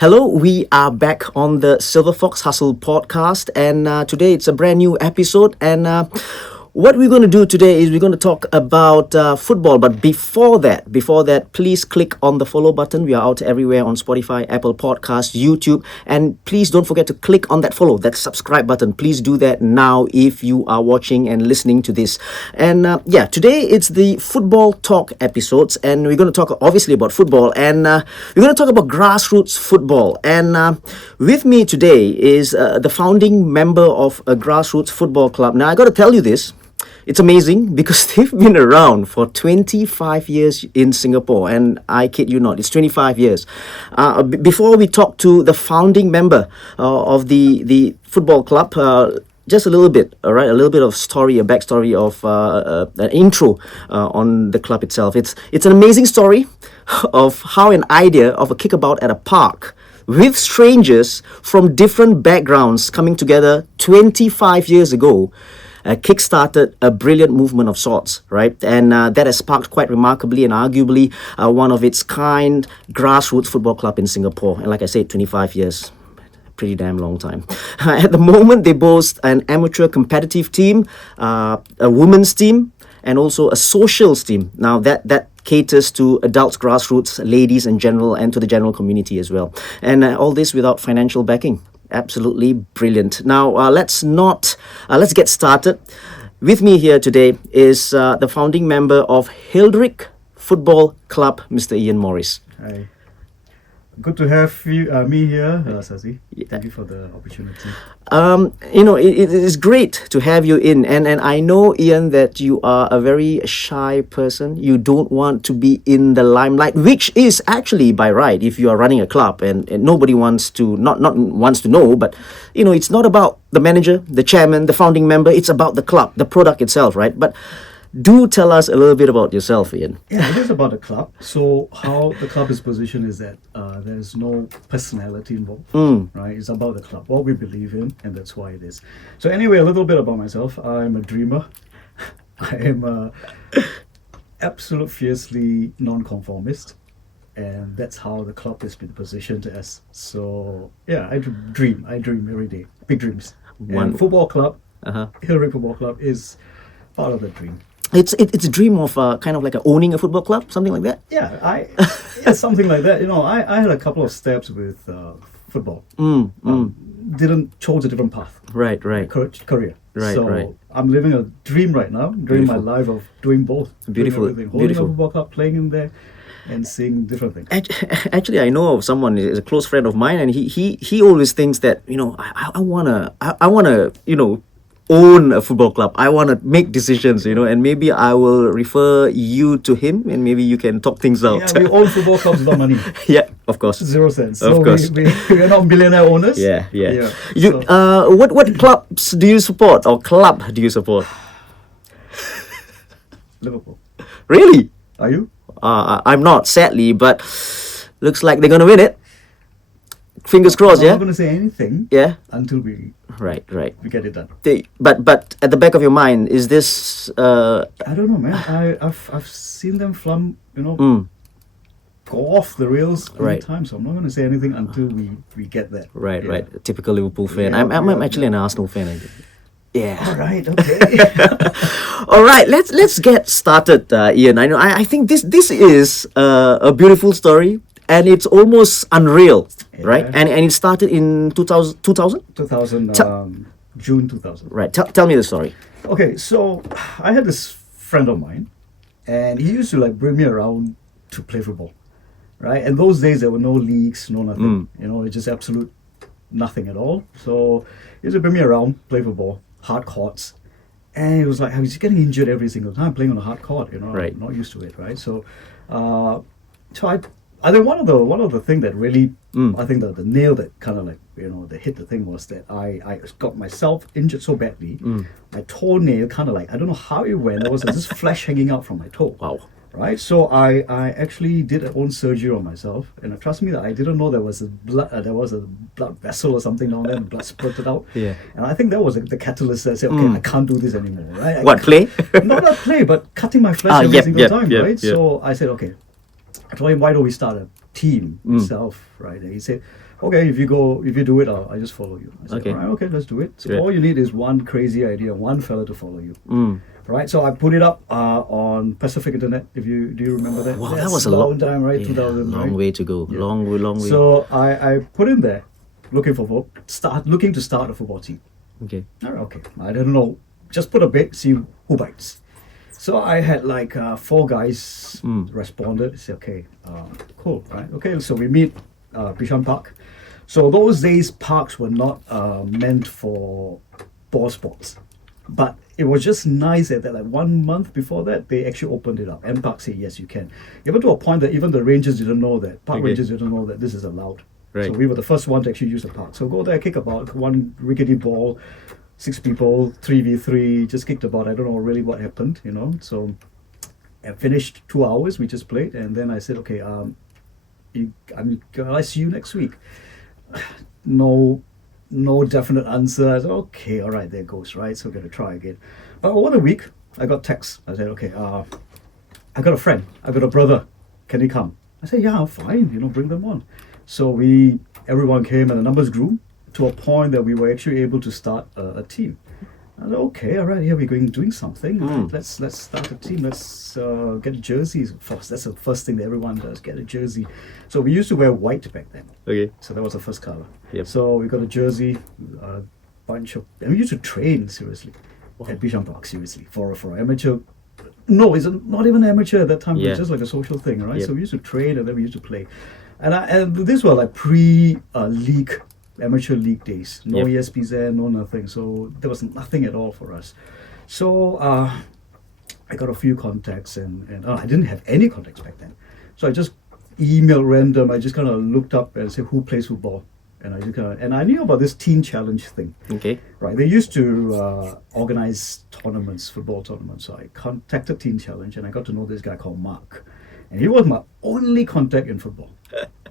Hello, we are back on the Silverfox Hustle podcast, and today it's a brand new episode. And what we're going to do today is we're going to talk about football. But before that, please click on the follow button. We are out everywhere on Spotify, Apple Podcasts, YouTube, and please don't forget to click on that that subscribe button. Please do that now if you are watching and listening to this. And today it's the football talk episodes, and we're going to talk obviously about football, and we're going to talk about grassroots football. And with me today is the founding member of a grassroots football club. Now I got to tell you this. It's amazing because they've been around for 25 years in Singapore, and I kid you not, it's 25 years. Before we talk to the founding member of the football club, just a little bit, all right, a little bit of story, a backstory of an intro on the club itself. It's an amazing story of how an idea of a kickabout at a park with strangers from different backgrounds coming together 25 years ago kick-started a brilliant movement of sorts, right? And that has sparked quite remarkably and arguably one of its kind grassroots football club in Singapore. And like I said, 25 years. Pretty damn long time. At the moment, they boast an amateur competitive team, a women's team, and also a socials team. Now that caters to adults, grassroots, ladies in general, and to the general community as well. And all this without financial backing. Absolutely brilliant. Now let's get started. With me here today is the founding member of Hilderinc Football Club, Mr. Ian Morris. Hi. Good to have me here, Sazi. Thank you for the opportunity. It is great to have you in, and I know, Ian, that you are a very shy person. You don't want to be in the limelight, which is actually by right if you are running a club, and nobody wants to not wants to know. But it's not about the manager, the chairman, the founding member. It's about the club, the product itself, right? But do tell us a little bit about yourself, Ian. Yeah, it is about the club. So how the club is positioned is that there's no personality involved, right? It's about the club, what we believe in, and that's why it is. So anyway, a little bit about myself. I'm a dreamer. I am a absolute fiercely non-conformist, and that's how the club has been positioned as. So yeah, I dream every day, big dreams. And football club, Hilderinc Football Club is part of the dream. It's a dream of kind of like owning a football club, something like that. Yeah, something like that. I had a couple of steps with football. Didn't chose a different path. Right. Career. Right, so right. I'm living a dream right now. Doing my life of doing both. Beautiful. Doing everything. Holding a football club, playing in there, and seeing different things. Actually, I know of someone, is a close friend of mine, and he always thinks that I wanna own a football club. I want to make decisions, and maybe I will refer you to him, and maybe you can talk things out. Yeah, we own football clubs without money. Yeah, of course. 0 cents. Of so course. We are not millionaire owners. Yeah. So, What clubs do you support, or club do you support? Liverpool. Really? Are you? I'm not, sadly, but looks like they're gonna win it. Fingers crossed. I'm Yeah. not going to say anything. Yeah. Until we Right. get it done. But at the back of your mind, is this? I don't know, man. I've seen them go off the rails many times. So I'm not going to say anything until we get there. Right. Yeah. Right. A typical Liverpool fan. Yeah, I'm actually an Arsenal fan. I think. Yeah. All right. Okay. All right. Let's get started, Ian. I think this is a beautiful story, and it's almost unreal, right? And it started in 2000. 2000. June 2000. Right. Tell me the story. Okay. So I had this friend of mine, and he used to bring me around to play football, right? And those days there were no leagues, no nothing. It's just absolute nothing at all. So he used to bring me around, play football, hard courts, and it was like I was getting injured every single time playing on a hard court. Right. I'm not used to it, right? So, I think one of the thing that really I think the nail that kind of that hit the thing was that I got myself injured so badly. My toenail kind of I don't know how it went. There was this flesh hanging out from my toe. Wow. Right, so I actually did an own surgery on myself, and trust me that I didn't know there was a blood vessel or something down there, and blood spurted out. Yeah. And I think that was the catalyst that said, okay, I can't do this anymore. Right? What, play? Not play, but cutting my flesh every single time. Right. Yep. So I said, okay. I told him, why don't we start a team itself, right? And he said, okay, if you do it, I just follow you. I said, Okay. all right, okay, let's do it. So Great. all you need is one crazy idea, one fella to follow you. Mm. Right, so I put it up on Pacific Internet. If you do you remember that? Wow, that That's was a long lot. time, right? Yeah, 2000, long right? way to go. Yeah. Long way. So I put in there, looking to start a football team. Okay. All right, okay, I don't know, just put a bid, see who bites. So I had like 4 guys responded. Say, okay, cool, right? Okay, so we meet Bishan Park. So those days parks were not meant for ball sports, but it was just nice that like 1 month before that they actually opened it up. And Park said yes, you can. Even to a point that even the rangers didn't know that. Park Okay. rangers didn't know that this is allowed. Right. So we were the first one to actually use the park. So go there, kick about one rickety ball, 6 people, 3v3, just kicked about. I don't know really what happened, you know. So I finished 2 hours, we just played, and then I said, okay, I'll see you next week. No definite answer. I said, okay, all right, there goes, right? So we're gonna try again. But over the week, I got text. I said, okay, I got a friend, I got a brother. Can he come? I said, yeah, fine, you know, bring them on. So everyone came and the numbers grew to a point that we were actually able to start a team. I said, okay, all right, here we're doing something. Right, let's start a team. Let's get jerseys. First, that's the first thing that everyone does, get a jersey. So we used to wear white back then. Okay. So that was the first color. Yep. So we got a jersey, a bunch of, and we used to train seriously at Bishan Park, seriously, for amateur. No, it's not even amateur at that time. It Yeah. was just like a social thing, right? Yep. So we used to train and then we used to play. And these were like pre-league, amateur league days. No Yep. ESPZ, no nothing. So there was nothing at all for us. So I got a few contacts and I didn't have any contacts back then. So I just emailed random. I just kind of looked up and said, who plays football? And I knew about this teen challenge thing. Okay. Right, they used to organize tournaments, football tournaments. So I contacted Teen Challenge, and I got to know this guy called Mark, and he was my only contact in football.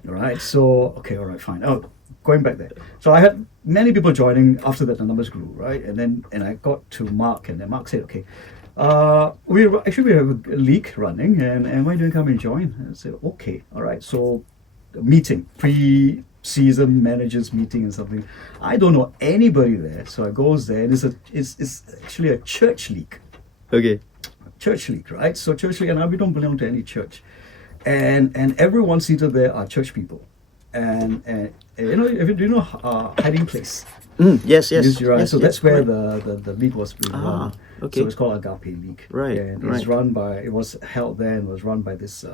All right, so okay, all right, fine. Oh, going back there. So I had many people joining. After that, the numbers grew, right, and I got to Mark, and then Mark said, okay, we have a league running, and why don't you come and join? And I said, okay, all right. So a meeting, pre-season managers meeting and something. I don't know anybody there, so I goes there, and it's actually a church league. Okay. Church league, right? So church league, and we don't belong to any church, and everyone seated there are church people, and you know, if you know hiding place. Yes. Right? Yes, So yes, that's where right. the league was being run. Okay. So it's called Agape League. Right, And right. it was held there and was run by this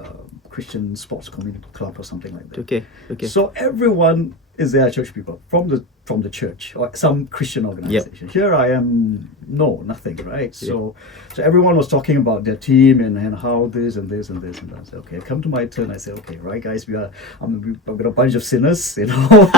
Christian sports community club or something like that. Okay. So everyone is there, church people from the church or some Christian organization. Here I am, nothing, right? So everyone was talking about their team and how this and this and this and that. I said, okay, come to my turn. I said, okay, right, guys, I've got a bunch of sinners, you know.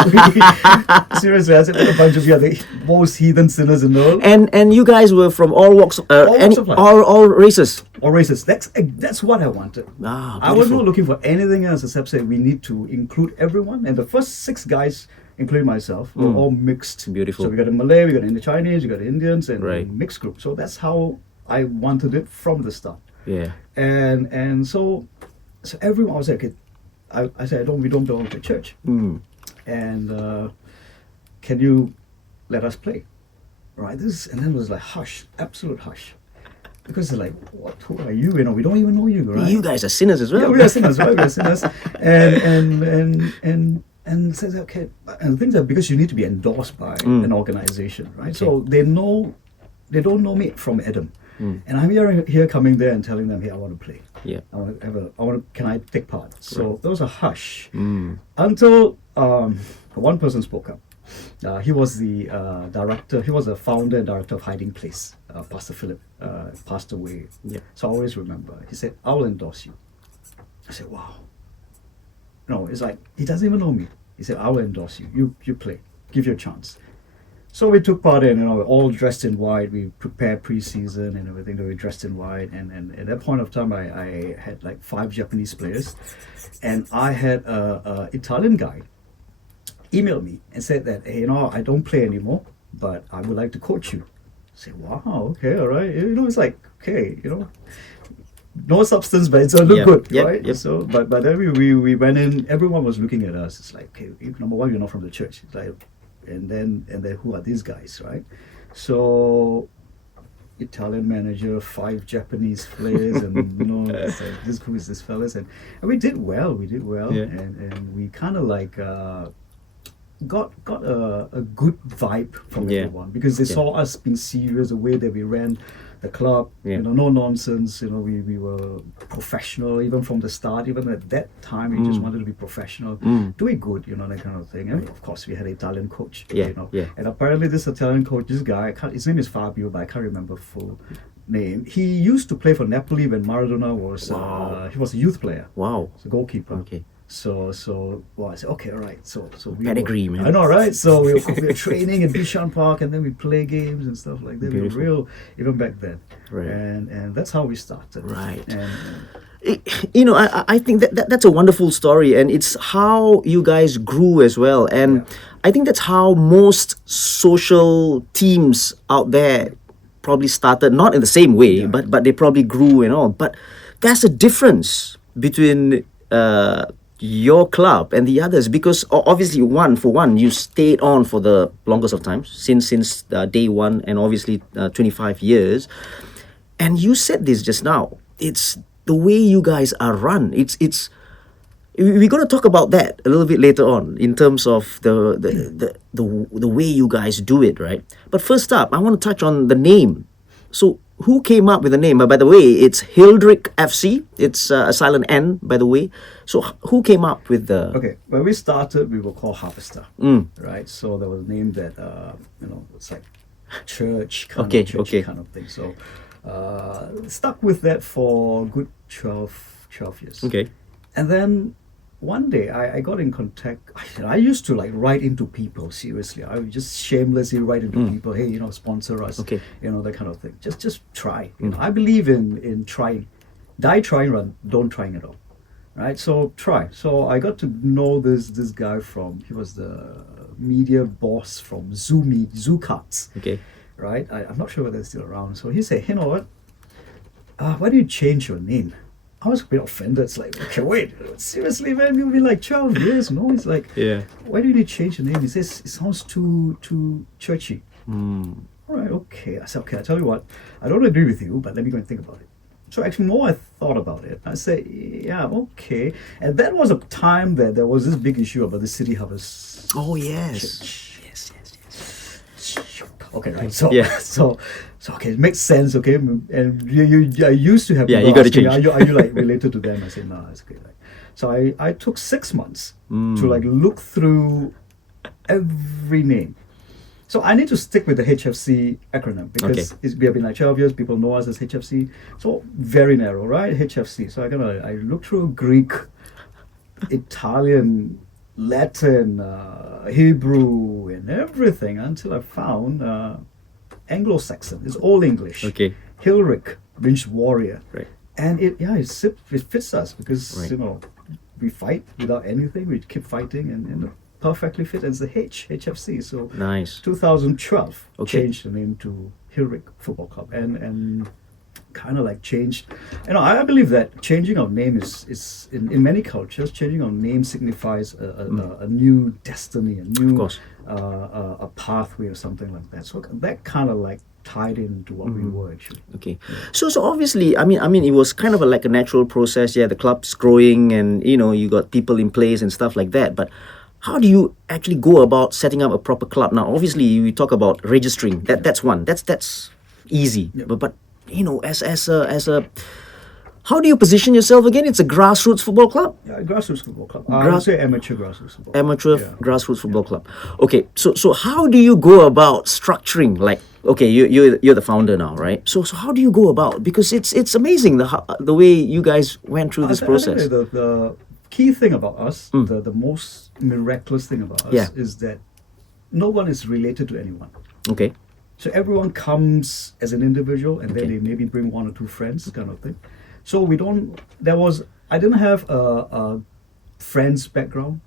Seriously, I said, what a bunch of, we are the most heathen sinners in the world. And you guys were from all walks, walks of life. all races. Or races. That's what I wanted. I was Beautiful. not looking for anything else except say we need to include everyone. And the first 6 guys, including myself, were all mixed. Beautiful. So we got the Malay, we got the Chinese, we got the Indians, and Right. a mixed group. So that's how I wanted it from the start. Yeah. And so everyone was like, okay, I said, we don't belong to church. And can you let us play? Right? And then it was like hush, absolute hush. Because they're like, what? Who are you? You know, we don't even know you, right? You guys are sinners as well. Yeah, we are sinners, right? We are sinners. And says, okay, and the things are because you need to be endorsed by an organization, right? So they don't know me from Adam. And I'm here coming there and telling them, hey, I want to play. Yeah. Can I take part? So there was a hush until one person spoke up. He was the director. He was the founder and director of Hiding Place. Pastor Philip passed away. Yeah. So I always remember. He said, "I will endorse you." I said, "Wow." No, it's like he doesn't even know me. He said, "I will endorse you. You play. Give you a chance." So we took part in, all dressed in white. We prepared pre-season and everything. They were dressed in white. And at that point of time, I had like 5 Japanese players, and I had a Italian guy emailed me and said that, hey, I don't play anymore, but I would like to coach you. I said, wow, okay, all right. It's like, okay, no substance, but it's all look Yep, good, yep, right? yep. So, but then we went in. Everyone was looking at us. It's like, okay, number one, you're not from the church. It's like, and then who are these guys, right? So, Italian manager, 5 Japanese players, and it's like, who is this fellas? And we did well. We did well, Yeah. and we kind of like. Got a good vibe from Yeah. everyone because they saw us being serious, the way that we ran the club, Yeah. no nonsense, we were professional even from the start. Even at that time, we just wanted to be professional, doing good, that kind of thing. And of course, we had an Italian coach, Yeah, yeah. and apparently this Italian coach, this guy, his name is Fabio, but I can't remember full name. He used to play for Napoli when Maradona was, he was a youth player. Wow. He's a goalkeeper. Okay. So well, I said, okay, all right. So we Pedigree, were, man. I know, right? So we were training in Bishan Park, and then we play games and stuff like that. Beautiful. We were real, even back then. Right. And that's how we started. Right. And I think that's a wonderful story, and it's how you guys grew as well. And I think that's how most social teams out there probably started, not in the same way, but they probably grew and all. But there's a difference between your club and the others, because obviously you stayed on for the longest of times since day one, and obviously 25 years. And you said this just now, it's the way you guys are run. It's we're going to talk about that a little bit later on in terms of the way you guys do it, right? But first up, I want to touch on the name. So who came up with the name? By the way, it's Hilderinc FC. It's a silent N, by the way. So who came up with the... okay, when we started, we were called Harvester, right? So there was a name that it's like church kind of thing. So stuck with that for a good 12 years. Okay. And then one day I got in contact. I used to like write into people, seriously. I would just shamelessly write into people, hey, sponsor us, Okay. that kind of thing. Just try. I believe in trying. Die trying, don't trying at all. Right? So try. So I got to know this guy he was the media boss from Zoo Cards. Okay. Right? I'm not sure whether it's still around. So he said, you know what? Why do you change your name? I was a bit offended. It's like, okay, wait, seriously, man, you've been like 12 years, no? It's like, Yeah. why do you need to change the name? He says, it sounds too churchy. All right, okay. I said, okay, I tell you what, I don't agree with you, but let me go and think about it. So actually, more I thought about it, I said, yeah, okay. And that was a time that there was this big issue about the City Harvest. Oh, yes. Church. Yes. Okay, right. So, Yeah. so okay, it makes sense. Okay, and I used to have Yeah, people you gotta asking me, change. Are you like related to them? I said, no, it's okay. Like, so I took 6 months to like look through every name. So I need to stick with the HFC acronym because we have been like 12 years. People know us as HFC. So very narrow, right? HFC. So I looked through Greek, Italian, Latin, Hebrew, and everything until I found Anglo-Saxon. It's all English. Okay. Hilderic means warrior. Right. And it fits us because Right. we fight without anything. We keep fighting and it perfectly fit as the HFC. So Nice. 2012 Okay. changed the name to Hilderinc Football Club and kind of like changed. I believe that changing our name is in many cultures, changing our name signifies a new destiny, a new Of course. a pathway or something like that. So that kind of like tied into what we were actually. Okay. So obviously, I mean, it was kind of like a natural process. Yeah, the club's growing, and you got people in place and stuff like that. But how do you actually go about setting up a proper club? Now, obviously, we talk about registering. That's one. That's easy. Yeah. But as a how do you position yourself again? It's a grassroots football club. Yeah, grassroots football club. I would say amateur grassroots football. Amateur Yeah. grassroots football club. Okay, so how do you go about structuring? Like, okay, you're the founder now, right? So how do you go about? Because it's amazing the way you guys went through this I think process. the key thing about us, the most miraculous thing about us, Yeah. is that no one is related to anyone. Okay, So everyone comes as an individual, and then Okay. they maybe bring 1 or 2 friends, kind of thing. So I didn't have a friends background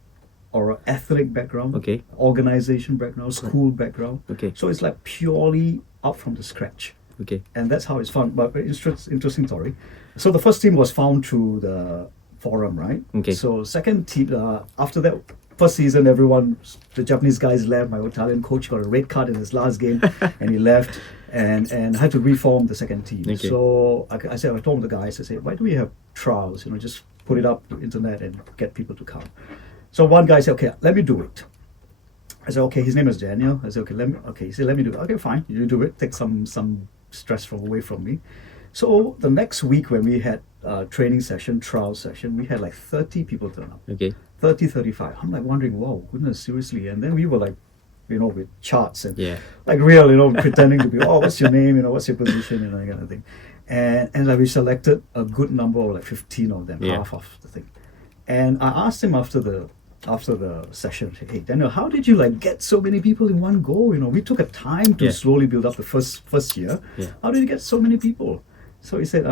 or an ethnic background, Okay. organization background, school background. Okay. So it's like purely out from the scratch. Okay. And that's how it's found. But interesting story. So the first team was found through the forum, right? Okay. So second team, after that first season, the Japanese guys left. My Italian coach got a red card in his last game, and he left, and had to reform the second team. Okay. So I told the guys, I said, why do we have trials? Just put it up to the internet and get people to come. So one guy said, okay, let me do it. I said, okay, his name is Daniel. I said, okay, he said, let me do it. Okay, fine, you do it. Take some stress away from me. So the next week when we had training session, trial session, we had like 30 people turn up. Okay. 30, 35. I'm like wondering, wow, goodness, seriously. And then we were like, with charts and like real, pretending to be, oh, what's your name, what's your position, that kind of thing. And like we selected a good number of like 15 of them, half of the thing. And I asked him after the session, hey Daniel, how did you like get so many people in one go? We took a time to slowly build up the first year. How did you get so many people? So he said,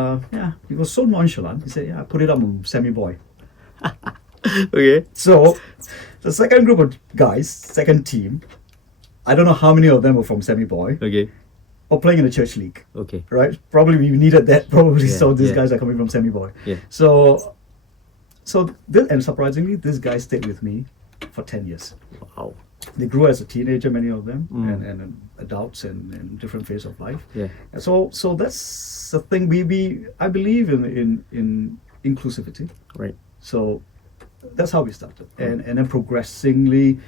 he was so nonchalant. He said, I put it up on Sammy Boy. Okay. So the second group of guys, second team, I don't know how many of them were from Sammy Boy. Okay. Or playing in the church league. Okay. Right? Probably we needed that. So these guys are coming from Sammy Boy. Yeah. So and surprisingly, this guy stayed with me for 10 years. Wow. They grew as a teenager, many of them, and adults and different phase of life. Yeah. And so that's the thing. I believe in inclusivity. Right. So that's how we started, and then progressively,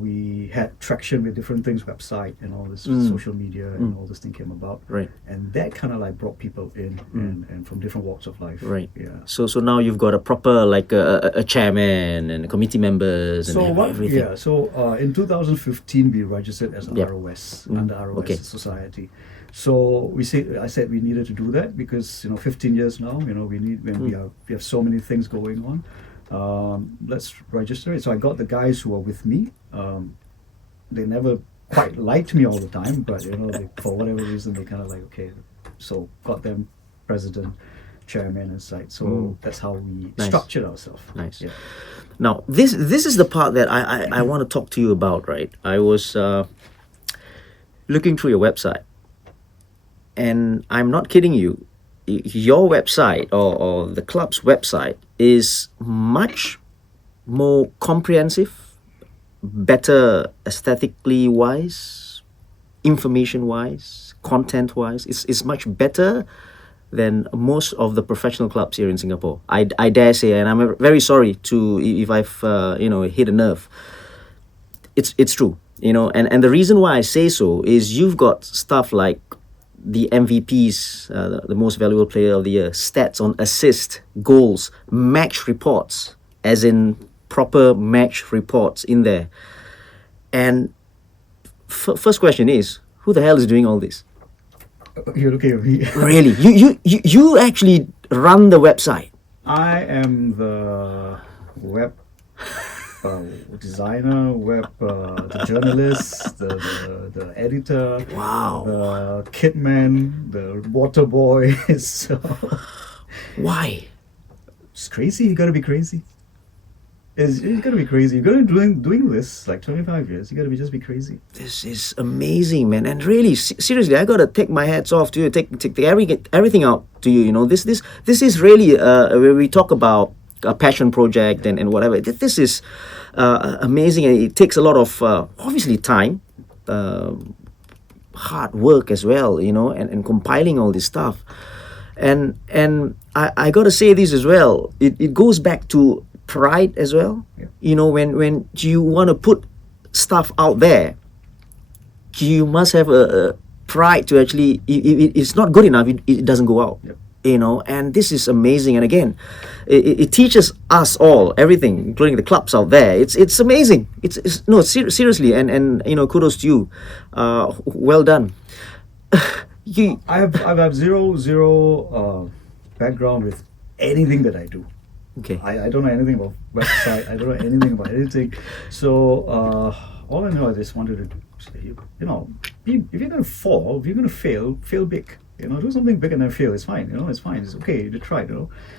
we had traction with different things, website and all this social media and all this thing came about. Right. And that kind of like brought people in and from different walks of life. Right. Yeah. So now you've got a proper like a chairman and committee members and everything. Yeah. So in 2015 we registered as an ROS under ROS Society. So I said we needed to do that because 15 years now, we have so many things going on. Let's register it. So I got the guys who are with me. They never quite liked me all the time, but for whatever reason they kind of like, okay, so got them president, chairman and site. So that's how we structured ourselves. Nice. Yeah. Now this is the part that I want to talk to you about, right? I was looking through your website, and I'm not kidding you. Your website or the club's website is much more comprehensive, better aesthetically wise, information wise, content wise. It's much better than most of the professional clubs here in Singapore. I dare say, and I'm very sorry if I've hit a nerve. It's true, and the reason why I say so is you've got stuff like the MVPs, the most valuable player of the year, stats on assist, goals, match reports, as in proper match reports in there. And first question is, who the hell is doing all this? You're looking at me. Really? You actually run the website? I am the web designer, the journalist, the editor, the kit man, the water boy. So why? It's crazy. You gotta be crazy. It's gotta be crazy. You're gonna doing this like 25 years. You gotta just be crazy. This is amazing, man. And really, seriously, I gotta take my hats off to you. Take everything out to you. This is really where we talk about a passion project and whatever. This is amazing, and it takes a lot of obviously time, hard work as well, and compiling all this stuff. And I gotta say this as well. It goes back to pride as well. Yeah. When you want to put stuff out there, you must have a pride to actually. If it's not good enough, it doesn't go out. Yep. And this is amazing. And again, it teaches us all everything, including the clubs out there. It's amazing. Seriously, and kudos to you. Well done. I have zero background with anything that I do. Okay. I don't know anything about website. I don't know anything about editing. So all I know, I just wanted to say, if you're gonna fall, if you're gonna fail big. Do something big and then fail. It's fine. It's fine. It's okay. You try.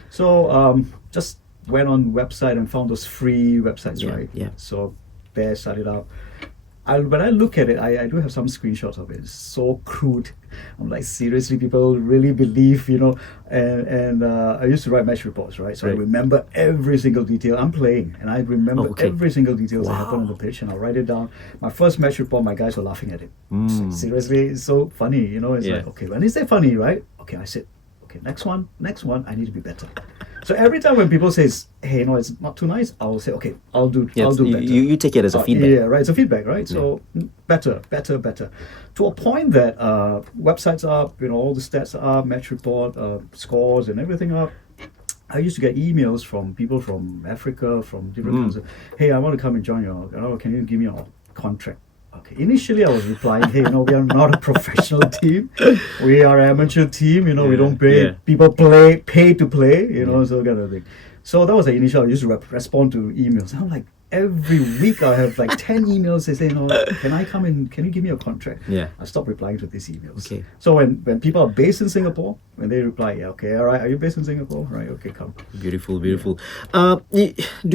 So just went on website and found those free websites, right? Yeah. So there, started out. when I look at it, I do have some screenshots of it. It's so crude. I'm like, seriously, people really believe, and I used to write match reports, right? So I Right. remember every single detail. I'm playing, and I remember Oh, okay. every single detail that happened on Wow. the pitch, and I'll write it down. My first match report, my guys were laughing at it. It's like, Mm. seriously, it's so funny, It's Yeah. like, okay, when is that funny, right? Okay, I said, okay, next one, I need to be better. So every time when people says, hey, it's not too nice, I'll say, okay, I'll do Yes, better. you take it as a feedback. Yeah, right. It's a feedback, right? So better. To a point that websites are up, all the stats are up, match report, scores, and everything up. I used to get emails from people from Africa, from different countries. Hey, I want to come and join your. Can you give me a contract? Okay. Initially, I was replying, hey, we are not a professional team. We are an amateur team. We don't pay. Yeah. People pay to play. So kind of thing. So that was the initial. I used to respond to emails. I'm like, every week I have like 10 emails. They say, can I come in? Can you give me a contract? Yeah. I stopped replying to these emails. Okay. So when people are based in Singapore, when they reply, yeah, okay, all right, are you based in Singapore? Right, okay, come. Beautiful. Do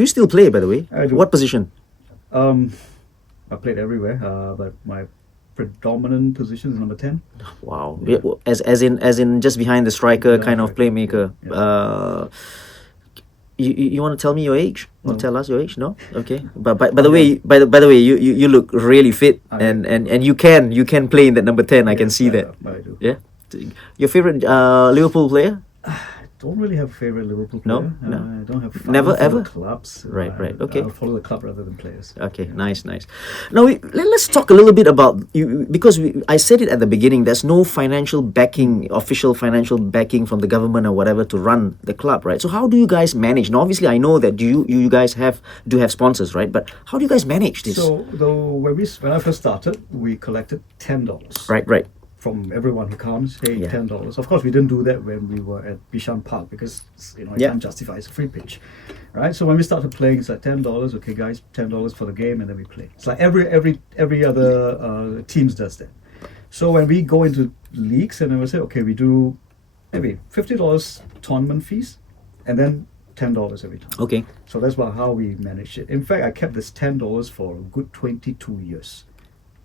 you still play, by the way? I do. What position? I played everywhere, but my predominant position is number 10. Wow. Yeah, as in just behind the striker Yeah, kind of striker, playmaker. yeah. You want to tell me your age? Or No. tell us your age? No. Okay. But by the way, you look really fit, and you can play in that number 10. I can Yes, see that. I do. Yeah. Your favorite Liverpool player? Don't really have a favorite Liverpool No? player. No. I don't have. Never, I don't follow ever? clubs. Right, okay. I follow the club rather than players. Okay, nice. Now let's talk a little bit about you, because I said it at the beginning. There's no financial backing, official financial backing from the government or whatever to run the club, right? So how do you guys manage? Now, obviously, I know that you guys do have sponsors, right? But how do you guys manage this? So when I first started, we collected $10. Right. From everyone who comes, hey, Yeah. $10. Of course, we didn't do that when we were at Bishan Park because you Yeah. can't justify it's a free pitch, right? So when we started playing, it's like $10. Okay, guys, $10 for the game, and then we play. It's like every other teams does that. So when we go into leagues, and then we say, okay, we do maybe $50 tournament fees, and then $10 every time. Okay. So that's how we managed it. In fact, I kept this $10 for a good 22 years.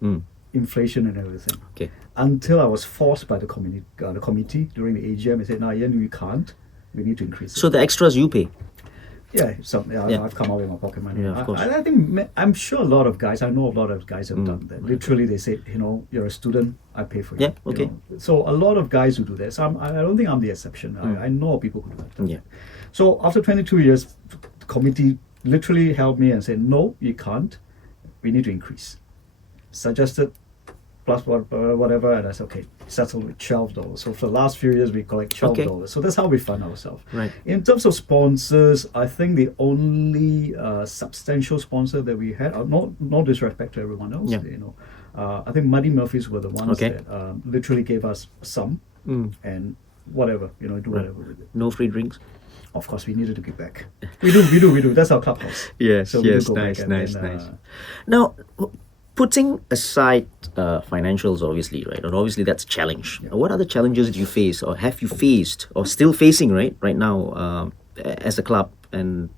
Mm. Inflation and everything. Okay. Until I was forced by the committee during the AGM. They said, "No, Ian, we can't. We need to increase it." So the extras you pay. Yeah, Yeah. I've come out with my pocket money. Yeah, of course. I think I'm sure a lot of guys. I know a lot of guys have done that. Literally, they say, you're a student. I pay for you. Yeah, okay. So a lot of guys who do that. So I don't think I'm the exception. I know people who do that. Yeah. So after 22 years, the committee literally held me and said, "No, you can't. We need to increase." Suggested plus whatever, and I said, okay, settled with $12. So for the last few years, we collect $12. Okay. So that's how we fund ourselves. Right. In terms of sponsors, I think the only substantial sponsor that we had, no disrespect to everyone else, Yeah. I think Muddy Murphys were the ones Okay. that literally gave us some and whatever, do whatever with it. No free drinks. Of course, we needed to give back. We do. That's our clubhouse. Yes, So we do yes, go back nice, and nice, then, nice. Now, putting aside financials, obviously, right? And obviously, that's a challenge. Yeah. What other challenges do you face, or have you faced, or still facing, right now, as a club? And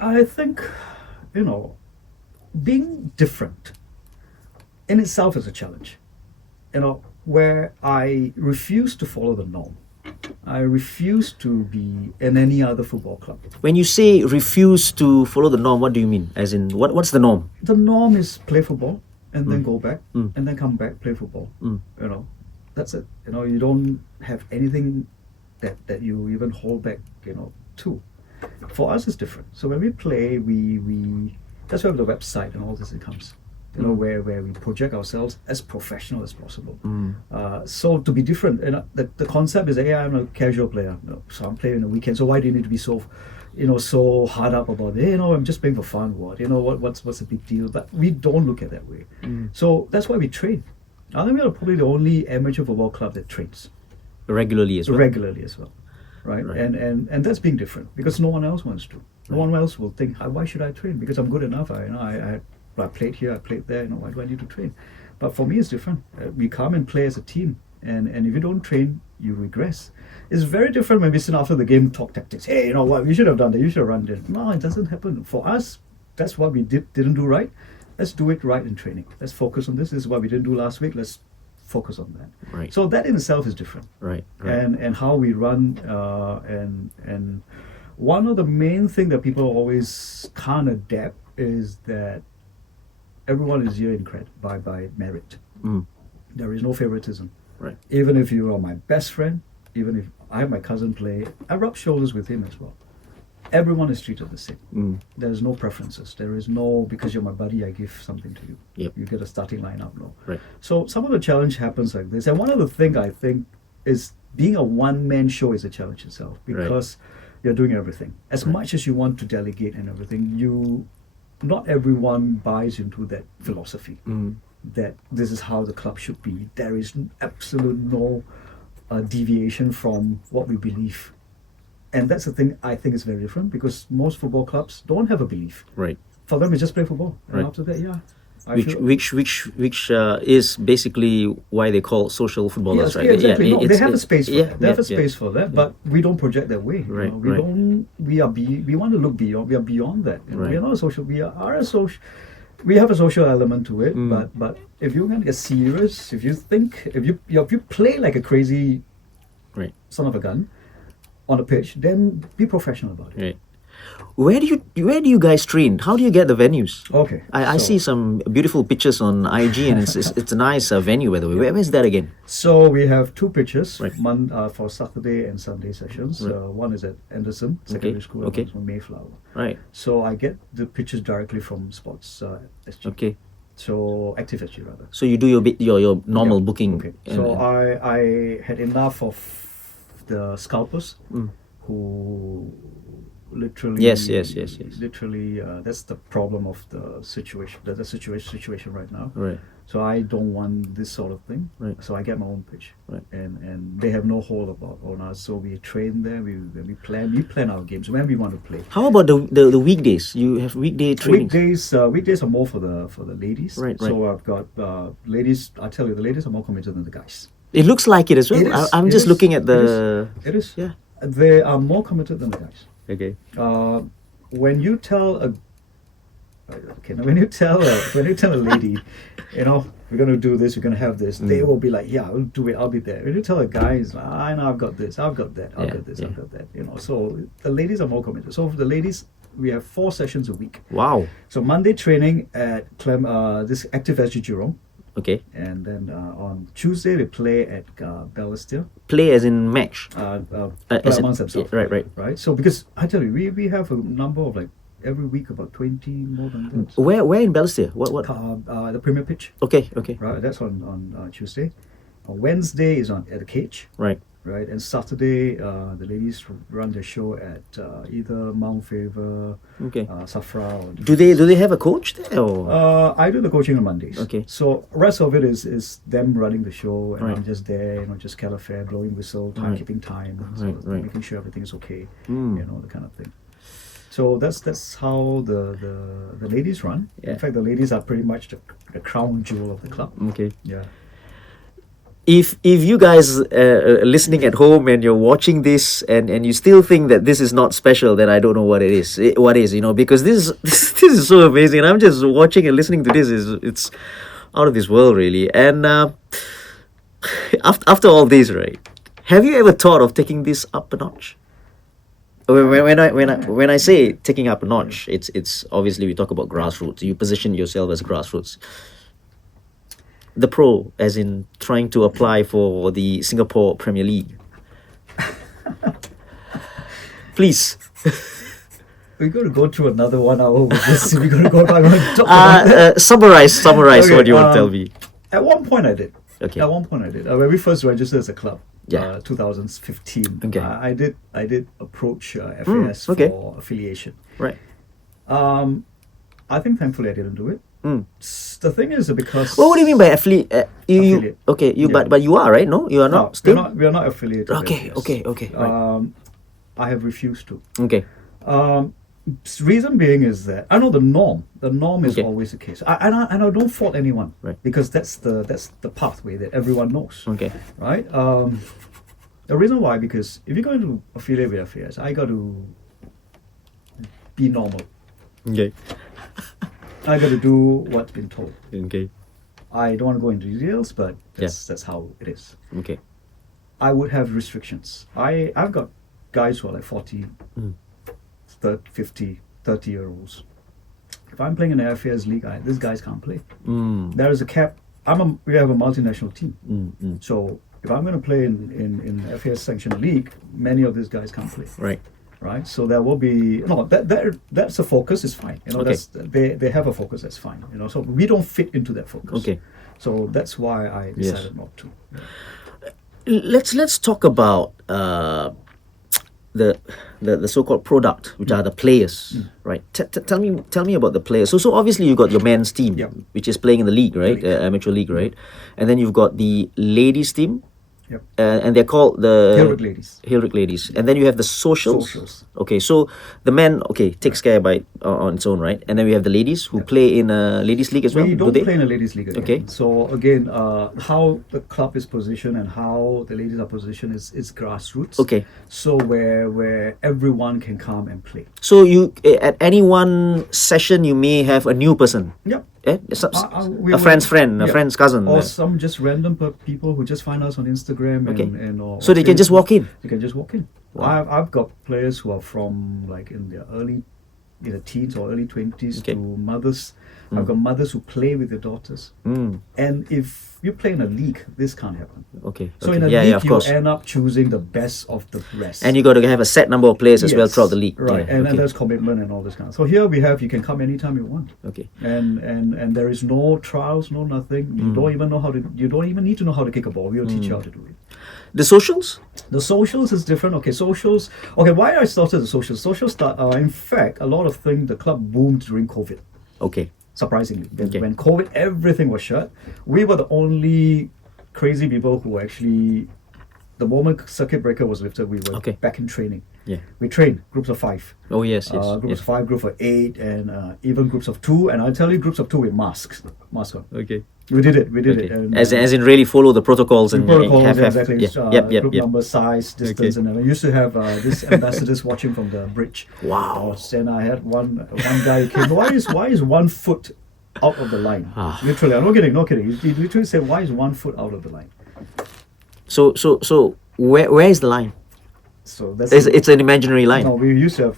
I think, being different in itself is a challenge. Where I refuse to follow the norm. I refuse to be in any other football club. when you say refuse to follow the norm, what do you mean? As in, what's the norm? The norm is play football and then go back and then come back, play football. That's it. You don't have anything that you even hold back, to. For us, it's different. So when we play, we that's where the website and all this comes. Where we project ourselves as professional as possible. So to be different, the concept is, hey, I'm a casual player, so I'm playing on the weekend. So why do you need to be so, so hard up about it? I'm just playing for fun. What's the big deal? But we don't look at it that way. So that's why we train. I think we are probably the only amateur football club that trains Regularly as well. right? Right. And that's being different because no one else wants to. No one else will think, why should I train? Because I'm good enough. I played here, I played there. Why do I need to train? But for me, it's different. We come and play as a team, and if you don't train, you regress. It's very different when we sit after the game, talk tactics. Hey, what? We should have done that. You should have run this. No, it doesn't happen. For us, that's what we didn't do right. let's do it right in training. Let's focus on this. This is what we didn't do last week. Let's focus on that. Right. So that in itself is different. Right. And how we run and one of the main thing that people always can't adapt is that everyone is here in credit by merit. There is no favoritism. Right. Even if you are my best friend, even if I have my cousin play, I rub shoulders with him as well. Everyone is treated the same. There is no preferences. There is no, because you're my buddy, I give something to you. Yep. You get a starting lineup. No. Right. So some of the challenge happens like this. And one of the things I think is being a one-man show is a challenge itself, because you're doing everything. As much as you want to delegate and everything, not everyone buys into that philosophy that this is how the club should be. There is absolute no deviation from what we believe. And that's the thing I think is very different, because most football clubs don't have a belief. Right. For them, it's just play football. And Right. after that, Which is basically why they call social footballers, yes, right? yeah, exactly. No, they have a it's- space for yeah, that. They have a yeah, space for that, but we don't project that way. Right, We right. don't. We want to look beyond. We are beyond that. Right. We are not a social. We are a social. We have a social element to it, but if you're going to get serious, if you play like a crazy Right. son of a gun on the pitch, then be professional about it. Right. Where do you guys train? How do you get the venues? Okay. I so- see some beautiful pictures on IG, and it's a nice venue, by the way. Where's that again? So we have two pitches Right. for Saturday and Sunday sessions. Right. One is at Anderson Secondary School, and okay. one is from Mayflower. Right. So I get the pitches directly from Sports SG. Okay. So Active SG rather. So you do your normal Yeah, booking. Okay. and- So I had enough of the scalpers who literally Yes. literally that's the problem of the situation. That's the situation right now. Right. So I don't want this sort of thing. Right. So I get my own pitch. Right. And they have no hold on us. So we train there. We plan our games when we want to play. How about the weekdays? You have weekday trainings. Weekdays are more for the ladies. Right, So I've got ladies. I tell you, the ladies are more committed than the guys. It looks like it as well. It is, I'm it just is, looking at it the. It is. Yeah. They are more committed than the guys. Okay. When you tell when you tell a lady, we're gonna do this, we're gonna have this, they will be like, yeah, I'll do it, I'll be there. When you tell a guy, I know I've got this, I've got that, I've Yeah, got this, yeah. I've got that. So the ladies are more committed. So for the ladies, we have 4 sessions a week. Wow. So Monday training at this Active SG Jurong, Okay. and then on Tuesday we play at Balestier. Play as in match. Play as in- amongst themselves. yeah, right. Right. So because I tell you, we have a number of like every week about 20 more than that. Where in Balestier? What? The Premier Pitch. Okay. Right. That's on Tuesday. On Wednesday is at the Cage. Right. Right. And Saturday, the ladies run their show at either Mount Faber, Okay. Safra. Or Do they have a coach there or? I do the coaching on Mondays. Okay. So rest of it is them running the show, and Right. I'm just there, just caliphate, blowing whistle, Right. keeping time, so Right. making sure everything is okay, Mm. the kind of thing. So that's how the ladies run. Yeah. In fact, the ladies are pretty much the crown jewel of the club. Okay. Yeah. If you guys listening at home and you're watching this and you still think that this is not special, then I don't know what it is. What is, because this this is so amazing. I'm just watching and listening to this. It's out of this world, really. And after all this, right? Have you ever thought of taking this up a notch? When I say taking up a notch, it's obviously we talk about grassroots. You position yourself as grassroots. The pro, as in trying to apply for the Singapore Premier League. Please. We're going to go through another 1 hour with this. We're going to go back and talk about that. Summarize Okay, what you want to tell me. At one point I did. Okay. At one point I did. When we first registered as a club, Yeah. 2015. Okay. I did approach FAS okay. for affiliation. Right. I think thankfully I didn't do it. Mm. The thing is because Well, what do you mean by affiliate? Affiliate. Okay, Yeah. but you are, right? No, you are no, not still. we are not affiliated. with Okay, FAS. okay, right. I have refused to. Okay. Reason being is that I know the norm. The norm is Okay. always the case. I don't fault anyone, Right. because that's the pathway that everyone knows. Okay. Right? The reason why, because if you're going to affiliate with FAS, I got to be normal. Okay. I got to do what's been told. Okay. I don't want to go into details, but that's how it is. Okay. I would have restrictions. I've got guys who are like 40, 50, 30-year-olds. If I'm playing in the FAS league, these guys can't play. There is a cap. We have a multinational team. So if I'm going to play in FAS sanctioned league, many of these guys can't play. Right. So there will be that's a focus. Is fine. That's they have a focus. That's fine. So we don't fit into that focus. Okay. So that's why I decided not to. Let's talk about the so-called product, which are the players, right? Tell me about the players. So obviously you've got your men's team, which is playing in the league, right? Amateur league, right? And then you've got the ladies team. And they're called the Hilderinc ladies. And then you have the socials. Okay, so the men takes care by on its own, right? And then we have the ladies who play in a ladies league as well. We don't play in a ladies league again. Okay. So again, how the club is positioned and how the ladies are positioned is grassroots. Okay. So where everyone can come and play. So you at any one session you may have a new person. Yep. A friend's friend, a friend's cousin, or some just random people who just find us on Instagram and or so they can just walk in. They can just walk in. Wow. I've got players who are from like in their teens or early 20s to mothers. I've got mothers who play with their daughters. And if you play in a league, this can't happen. So in a league, you end up choosing the best of the rest. And you got to have a set number of players as well throughout the league. Right, and there's commitment and all this kind of. So here you can come anytime you want. Okay. And there is no trials, no nothing. You don't even need to know how to kick a ball. We'll teach you how to do it. The socials? The socials is different. Okay, socials. Okay, why I started the socials? Socials start. In fact, a lot of things. The club boomed during COVID. Okay. Surprisingly, when COVID, everything was shut. We were the only crazy people who actually, the moment circuit breaker was lifted, we were back in training. Yeah. We trained groups of 5. Oh yes. Groups of 5, groups of 8, and even groups of 2. And I'll tell you, groups of 2 with masks on. Okay. We did it. And, as in really follow the protocols and have exactly. Group number, size, distance, and I used to have this ambassadors watching from the bridge. Wow. And I had one guy who came. Why is 1 foot out of the line? Literally, I'm not kidding. He literally said, "Why is 1 foot out of the line?" So where is the line? So it's an imaginary line. No, we used to have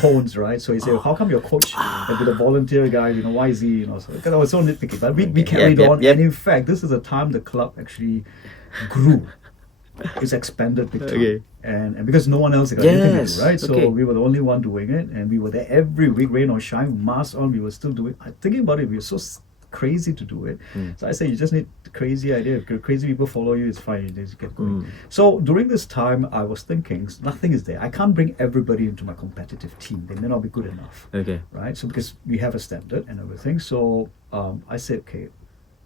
cones, right? So he said, "How come your coach, the volunteer guy, why is he, so because I was so nitpicky." But we carried on, and in fact, this is the time the club actually grew. It's expanded big time, and because no one else got anything to do, right? So we were the only one doing it, and we were there every week, rain or shine, mask on. We were still doing. Thinking about it, we were so crazy to do it. So I say you just need the crazy idea. If crazy people follow you, it's fine. You just get going. So during this time, I was thinking nothing is there. I can't bring everybody into my competitive team. They may not be good enough. Right. So because we have a standard and everything. So I said, okay,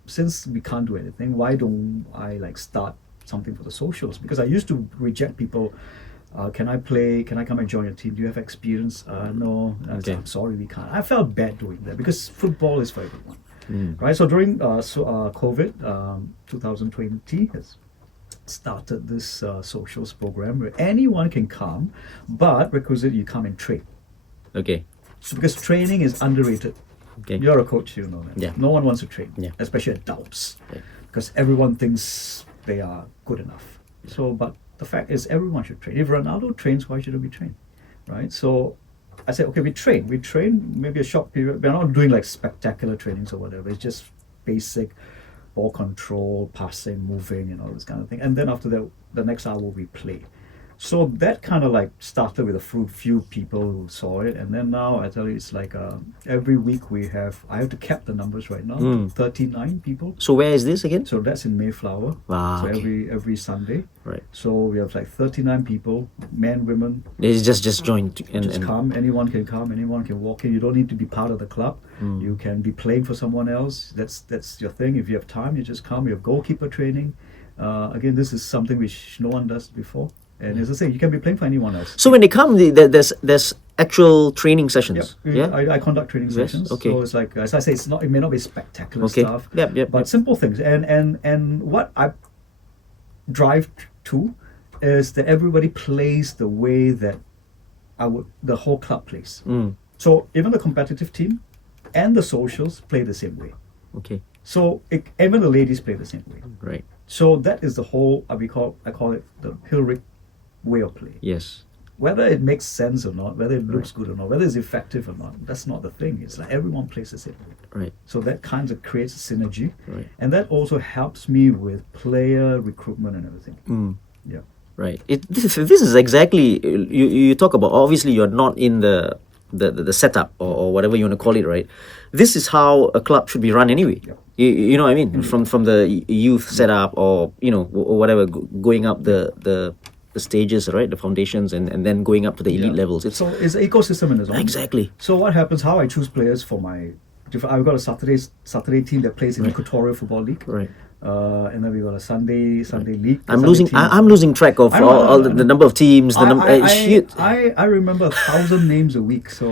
since we can't do anything, why don't I start something for the socials? Because I used to reject people. Can I play? Can I come and join your team? Do you have experience? No. I'm sorry, we can't. I felt bad doing that because football is for everyone. Right, so during COVID, 2020 has started this socials program where anyone can come, but requisite you come and train. So because training is underrated. You're a coach, you know that. No one wants to train, especially adults, because everyone thinks they are good enough. So, but the fact is, everyone should train. If Ronaldo trains, why shouldn't we train? Right, so I said, okay, we train maybe a short period. We're not doing spectacular trainings or whatever. It's just basic ball control, passing, moving, and all this kind of thing. And then after that, the next hour we play. So that kind of started with a few people who saw it, and then now I tell you it's every week I have to cap the numbers right now, 39 people. So where is this again? So that's in Mayflower. So every Sunday. Right. So we have 39 people, men, women. They just joined and come. Anyone can come. Anyone can walk in. You don't need to be part of the club. You can be playing for someone else. That's your thing. If you have time, you just come. We have goalkeeper training. Again, this is something which no one does before. And as I say, you can be playing for anyone else. So when they come, there's actual training sessions. I conduct training sessions. Okay. So it's as I say, it may not be spectacular stuff. But simple things. And what I drive to is that everybody plays the way that the whole club plays. So even the competitive team, and the socials play the same way. Okay. So even the ladies play the same way. Right. So that is the whole I call it the Hilderinc way of play. Yes. Whether it makes sense or not, whether it looks good or not, whether it's effective or not, that's not the thing. It's like everyone plays the same way. Right. So that kind of creates a synergy, Right. and that also helps me with player recruitment and everything. Yeah. Right. This is exactly you talk about. Obviously, you're not in the setup or whatever you want to call it, right? This is how a club should be run anyway. Yep. You know what I mean? From the youth setup or or whatever, going up the stages, right? The foundations and then going up to the elite levels. So it's an ecosystem in its own. Exactly. So what happens? How I choose players for my I've got a Saturday team that plays in the Equatorial Football League. Right. And then we got a Sunday league. I'm Sunday losing. team. I'm losing track of I know, all the number of teams. The number. I remember 1,000 names a week. So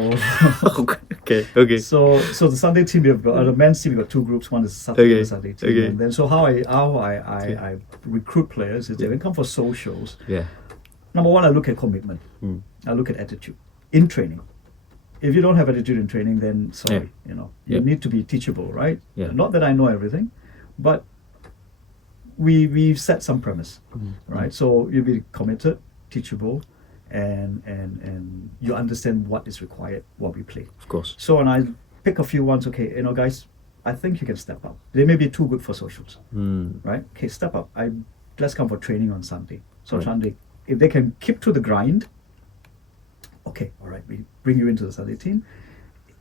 Okay. So the Sunday team, we've got the men's team. We've got two groups. One is Saturday Okay. and Sunday team. Okay. And then so how I recruit players is they come for socials. Yeah. Number one, I look at commitment. I look at attitude in training. If you don't have attitude in training, then sorry, you need to be teachable, right? Yeah. Not that I know everything, but we've set some premise, right? So you'll be committed, teachable, and you understand what is required while we play. Of course. So and I pick a few ones. Okay, guys, I think you can step up. They may be too good for socials, right? Okay, step up. Let's come for training on Sunday. So Sunday, if they can keep to the grind, okay, all right, we bring you into the Sunday team.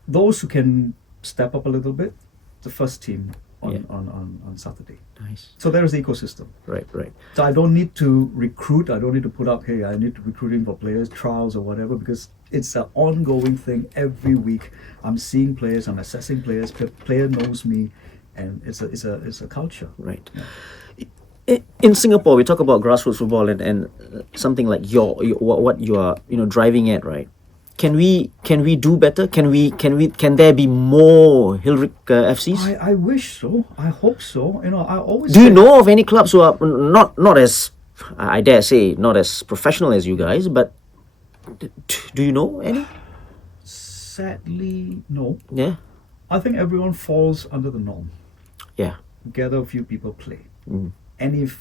Those who can step up a little bit, the first team on Saturday. Nice. So there is the ecosystem. Right. So I don't need to recruit. I don't need to put up, hey, I need to recruiting for players, trials or whatever, because it's an ongoing thing every week. I'm seeing players, I'm assessing players. Player knows me, and it's a culture. Right. In Singapore, we talk about grassroots football and something like what you are driving at, right? Can we do better? Can there be more Hilderinc FCs? I wish so. I hope so. I always. Do you know of any clubs who are not as, I dare say, not as professional as you guys, but do you know any? Sadly, no. Yeah. I think everyone falls under the norm. Yeah. Gather a few people, play. And if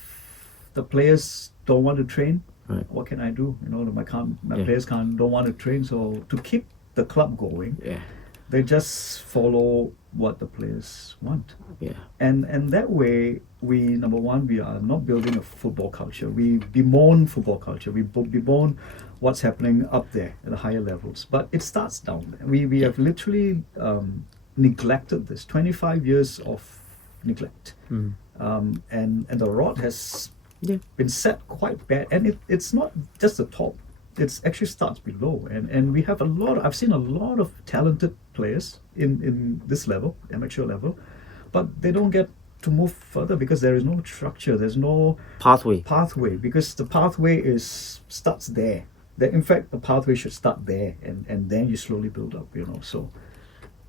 the players don't want to train, what can I do? My players don't want to train. So to keep the club going, they just follow what the players want. Yeah. And that way, we are not building a football culture. We bemoan football culture. We bemoan what's happening up there at the higher levels. But it starts down there. We have literally neglected this. 25 years of neglect. And the rod has been set quite bad, and it's not just the top, it actually starts below, and we have I've seen a lot of talented players in this level, amateur level, but they don't get to move further because there is no structure, there's no pathway, because the pathway starts there. In fact, the pathway should start there, and then you slowly build up, so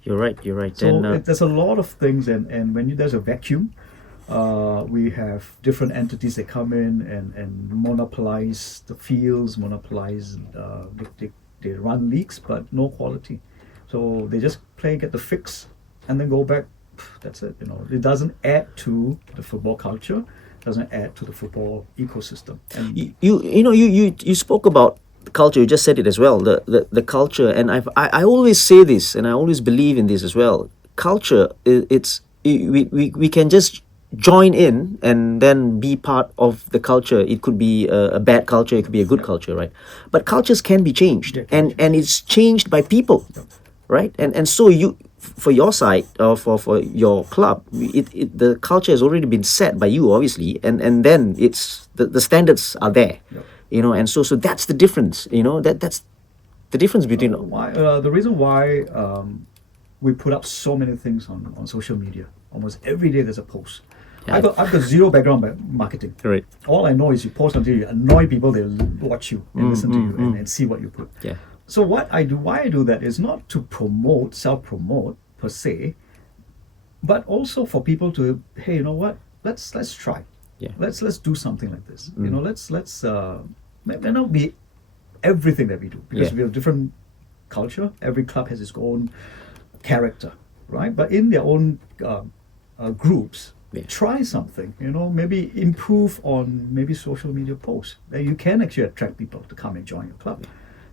You're right. so there's a lot of things, and when there's a vacuum, we have different entities that come in and monopolize the fields, they run leagues, but no quality. So they just play, get the fix, and then go back. That's it. It doesn't add to the football culture, doesn't add to the football ecosystem. And you spoke about the culture. You just said it as well. The culture, and I always say this, and I always believe in this as well. Culture, we can just join in and then be part of the culture. It could be a bad culture, it could be a good culture, right? But cultures can be changed, and it's changed by people, right? And so you, for your side or for your club, the culture has already been set by you, obviously, and then it's the standards are there, and so that's the difference, that's the difference between the reason why we put up so many things on social media. Almost every day there's a post. I've got zero background by marketing. Right. All I know is you post until you annoy people, they'll watch you and listen to you and see what you put. Yeah. So why I do that is not to self-promote per se, but also for people to, hey, you know what? Let's try. Yeah. Let's do something like this. Let's may not be everything that we do, because we have different culture. Every club has its own character, right? But in their own groups, Yeah. try something. Maybe improve on maybe social media posts. That you can actually attract people to come and join your club.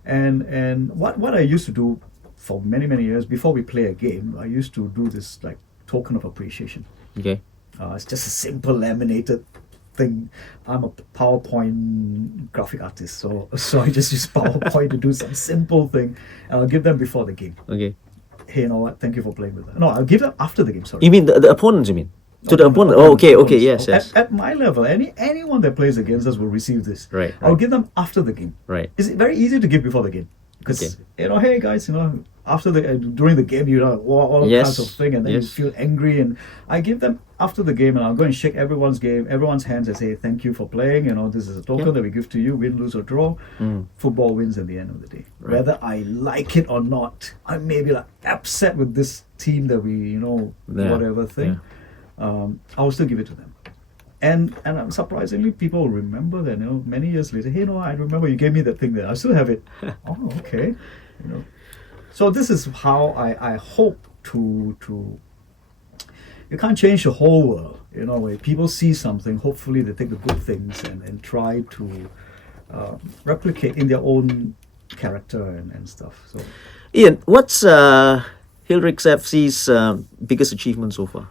And what I used to do for many years before we play a game, I used to do this like token of appreciation. Okay. It's just a simple laminated thing. I'm a PowerPoint graphic artist, so I just use PowerPoint to do some simple thing, and I'll give them before the game. Okay. Hey, you know what? Thank you for playing with us. No, I'll give them after the game. Sorry. You mean the opponents? You mean to the opponent? Oh, okay. Yes. At my level, anyone that plays against us will receive this. Right. I'll give them after the game. Right. It's very easy to give before the game because hey guys, after during the game all kinds of thing, and then you feel angry, and I give them after the game, and I'll go and shake everyone's hands and say thank you for playing. This is a token that we give to you, win, lose or draw. Football wins at the end of the day, whether I like it or not. I may be like upset with this team that we whatever thing. I will still give it to them. And surprisingly, people remember that. Many years later, hey, I remember you gave me that thing there. I still have it. Oh, okay. So this is how I hope to. You can't change the whole world. When people see something, hopefully they take the good things and try to replicate in their own character and stuff. So, Ian, what's Hilderinc FC's biggest achievement so far?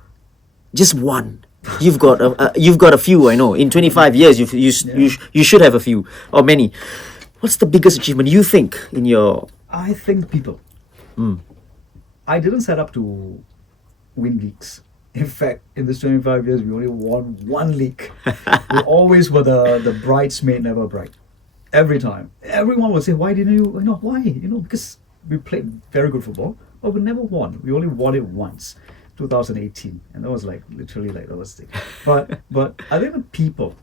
Just one. You've got a few. I know. In 25 years, you should have a few or many. What's the biggest achievement you think in your? I think people. I didn't set up to win leagues. In fact, in this 25 years, we only won one league. We always were the bridesmaid, never bride. Every time, everyone would say, "Why didn't you? Why? Because we played very good football, but we never won. We only won it once." 2018, and that was literally that was the but I think the people,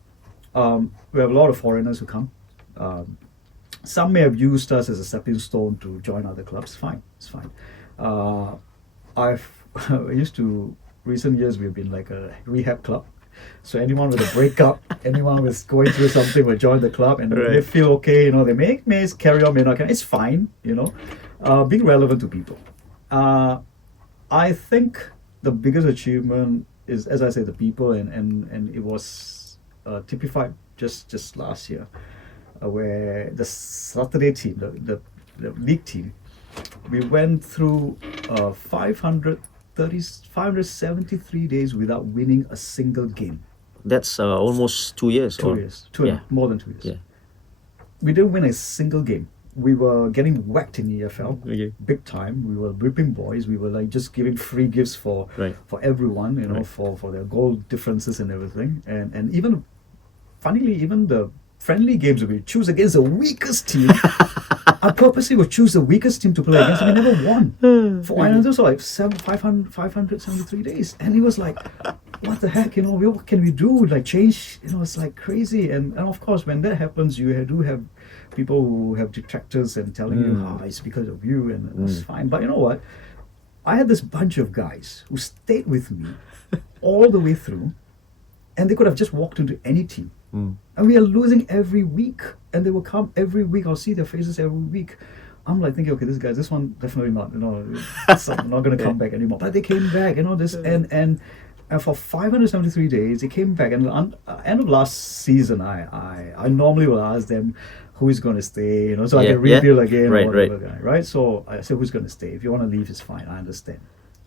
we have a lot of foreigners who come. Some may have used us as a stepping stone to join other clubs. Fine, it's fine. I used to, recent years we've been like a rehab club. So anyone with a breakup, anyone with going through something will join the club, and they feel okay. They may carry on, may not carry on. It's fine. Being relevant to people. I think the biggest achievement is, as I said, the people, and it was typified just last year, where the Saturday team, the league team, we went through 573 days without winning a single game. That's almost 2 years. 2 years, more than 2 years. Yeah. We didn't win a single game. We were getting whacked in EFL, big time. We were whipping boys. We were just giving free gifts for everyone, for their goal differences and everything. And even, funnily, even the friendly games we choose against the weakest team, I purposely would choose the weakest team to play against. We never won. For another 573 days, and it was like, what the heck? What can we do? Change? It's crazy. And of course, when that happens, you do have people who have detractors and telling you, it's because of you, and that's fine. But you know what? I had this bunch of guys who stayed with me all the way through, and they could have just walked into any team. And we are losing every week, and they will come every week. I'll see their faces every week. I'm thinking, okay, this one definitely not, not going to come back anymore. But they came back, and for 573 days, they came back. And end of last season, I normally will ask them who is going to stay, so I can rebuild again, or whatever, guy, right? So I said, who's going to stay? If you want to leave, it's fine. I understand.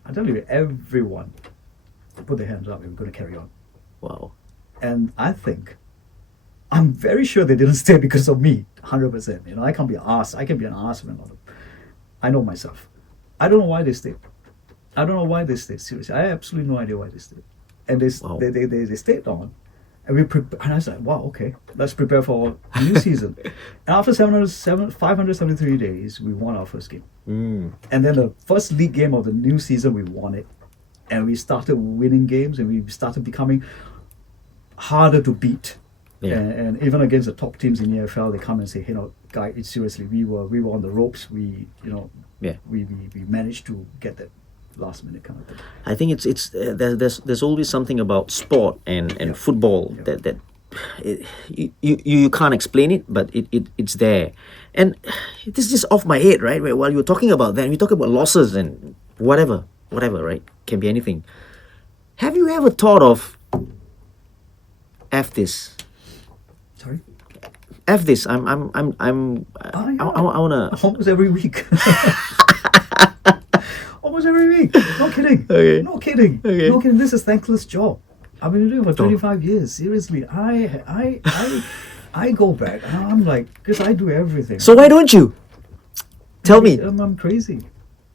I tell you, everyone put their hands up. We're going to carry on. Wow. And I'm very sure they didn't stay because of me, 100%. I can't be asked. I can be an ass when I know myself. I don't know why they stayed. Seriously, I have absolutely no idea why they stayed. And they stayed on. And and I was like, wow, okay, let's prepare for a new season. And after 573 days, we won our first game. And then the first league game of the new season, we won it. And we started winning games, and we started becoming harder to beat. And even against the top teams in EFL, they come and say, guy, seriously, we were on the ropes. We managed to get that last minute kind of thing. I think it's there's always something about sport and football that you can't explain it, but it's there. And this is just off my head, right? While you're talking about that, we talk about losses and whatever. whatever, right? Can be anything. Have you ever thought of F this? Sorry. F this. I wanna. Almost every week. Almost every week. No kidding. Okay. No kidding. Okay. No kidding. This is a thankless job. I've been doing it for 25 years. Seriously, I go back. And I'm like, because I do everything. So why don't you? Tell me. I'm crazy.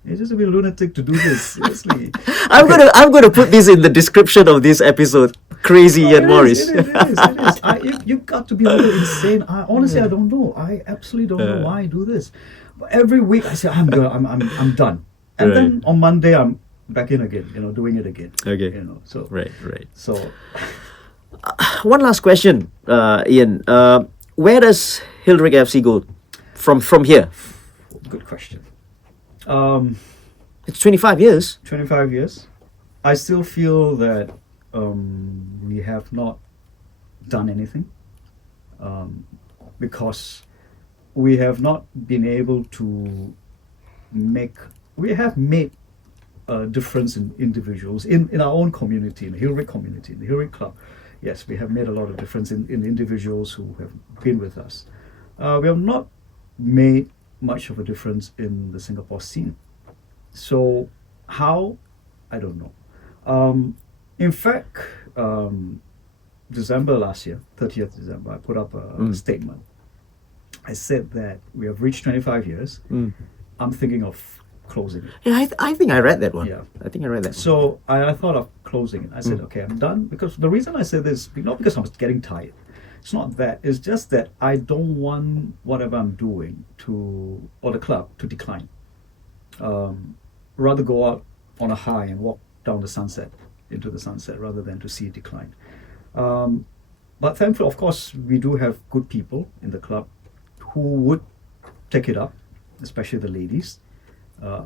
It's just a bit lunatic to do this. Seriously. I'm gonna put this in the description of this episode. Crazy No, Ian it Morris. is, it is. You've got to be a little insane. Honestly, I don't know. I absolutely don't know why I do this. But every week I say I'm done, and then on Monday I'm back in again. Doing it again. Okay. So Right. So One last question, Ian. Where does Hilderinc FC go from here? good question. It's 25 years. 25 years. I still feel that we have not done anything because we have not been able to we have made a difference in individuals in our own community, in the Hilderinc community, in the Hilderinc club. Yes, we have made a lot of difference in individuals who have been with us. We have not made much of a difference in the Singapore scene. So how? I don't know. In fact, December last year, 30th December, I put up a statement. I said that we have reached 25 years. I'm thinking of closing it. Yeah, I think I read that one. Yeah. I think I read that one. So I thought of closing it. I said, okay, I'm done. Because the reason I said this, not because I'm getting tired. It's not that. It's just that I don't want whatever I'm doing or the club to decline. Rather go out on a high and walk down the sunset, into the sunset, rather than to see it decline. But thankfully, of course, we do have good people in the club who would take it up, especially the ladies. I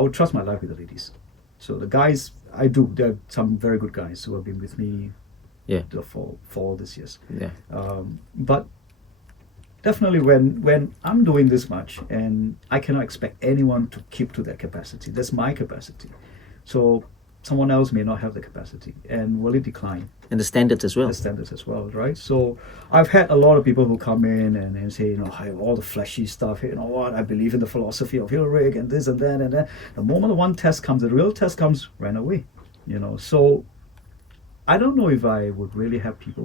would trust my life with the ladies. So the guys, I do. There are some very good guys who have been with me for all these years. Yeah. But definitely when I'm doing this much and I cannot expect anyone to keep to their capacity. That's my capacity. So someone else may not have the capacity, and will it decline? And the standards as well. The standards as well, right? So I've had a lot of people who come in and say, I have all the flashy stuff, I believe in the philosophy of Hilderinc and this and that and that. The moment the one test comes, the real test comes, ran away. So I don't know if I would really have people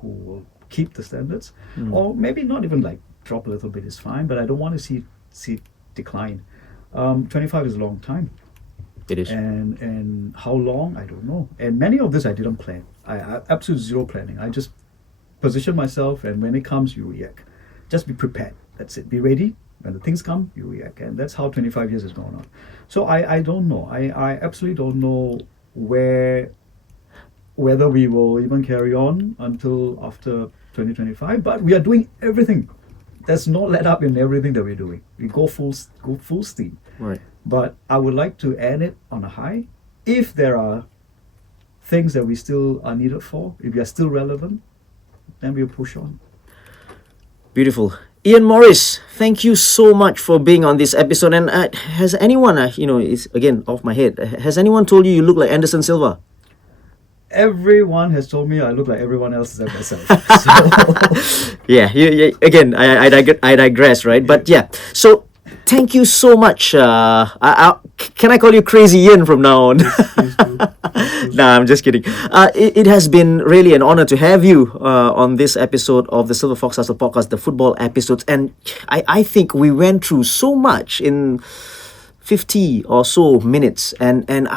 who will keep the standards, or maybe not even like drop a little bit is fine, but I don't want to see it decline. 25 is a long time. It is. And how long, I don't know. And many of this I didn't plan. I absolute zero planning. I just position myself, and when it comes, you react. Just be prepared. That's it. Be ready. When the things come, you react. And that's how 25 years has gone on. So I don't know. I absolutely don't know whether we will even carry on until after 2025. But we are doing everything. There's no let up in everything that we're doing. We go full steam. Right. But I would like to end it on a high. If there are things that we still are needed for, if we are still relevant, then we'll push on. Beautiful. Ian Morris, thank you so much for being on this episode. And has anyone, it's again off my head, has anyone told you look like Anderson Silva? Everyone has told me I look like everyone else except myself. So. Yeah, again, I digress, right? But yeah, so thank you so much. Can I call you Crazy Ian from now on? Please do. Nah, I'm just kidding. It has been really an honor to have you on this episode of the Silverfox Hustle podcast, the football episodes. And I think we went through so much in 50 or so minutes. And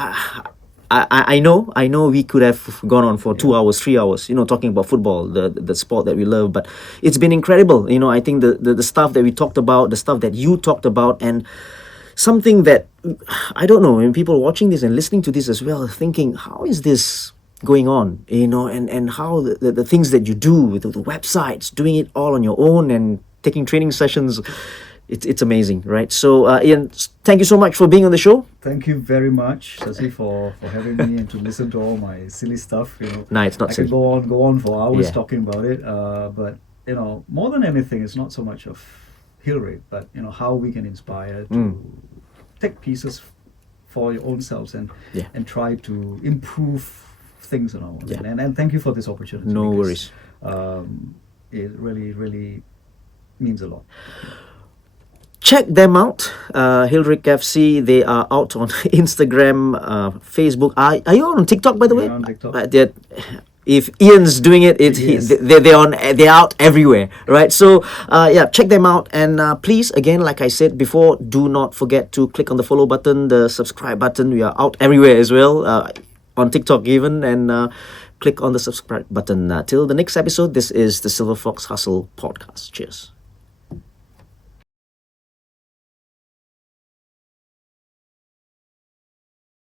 I know we could have gone on for 2 hours, 3 hours, talking about football, the sport that we love. But it's been incredible. I think the stuff that we talked about, the stuff that you talked about, and something that, I don't know, when people watching this and listening to this as well, thinking, how is this going on? And how the things that you do with the websites, doing it all on your own and taking training sessions, it's amazing, right? So Ian, thank you so much for being on the show. Thank you very much, Sasi, for having me and to listen to all my silly stuff. Nah, it's not I silly. could go on for hours Yeah. talking about it. But more than anything, it's not so much of Hilderinc, but how we can inspire to take pieces for your own selves and Yeah. and try to improve things around. Yeah. And thank you for this opportunity. No because, worries. It really means a lot. Check them out, Hilderinc FC. They are out on Instagram, Facebook. Are you on TikTok, by the way? We're on TikTok. If Ian's doing it, Yes. they're out everywhere, right? So yeah, check them out, and please, again, like I said before, do not forget to click on the follow button, the subscribe button. We are out everywhere as well, on TikTok even, and click on the subscribe button. Till the next episode, this is the Silverfox Hustle podcast. Cheers.